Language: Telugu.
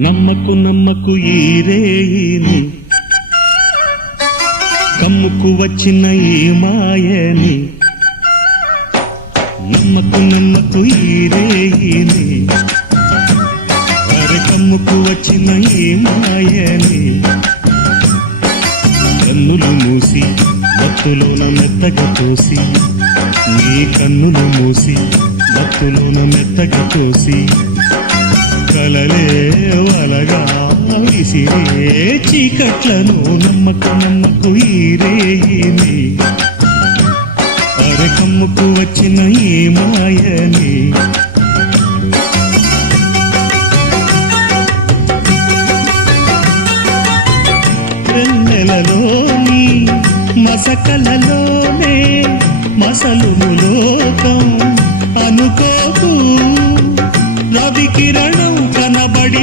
నమ్మకు నమ్మకు ఈ రేయిని, కమ్ముకు వచ్చిన ఈ మాయని. నమ్మకు నమ్మకు ఈ రేయిని, అరే కమ్ముకు వచ్చిన ఈ మాయని. కన్నులు మూసి మత్తులోన మెత్తగా తోసి, నీ కన్నులు మూసి మత్తులోన మెత్తగా తోసి, కలలే వలగా విసిరే చీకట్లను. నమ్మకు నమ్మకు ఈ రేయిని, అరే కమ్ముకు వచ్చిన ఈ మాయని. వెన్నెలలోని మసకలలోనే మసలుము లోకం అనుకోకు. రవి కిరణం కనబడి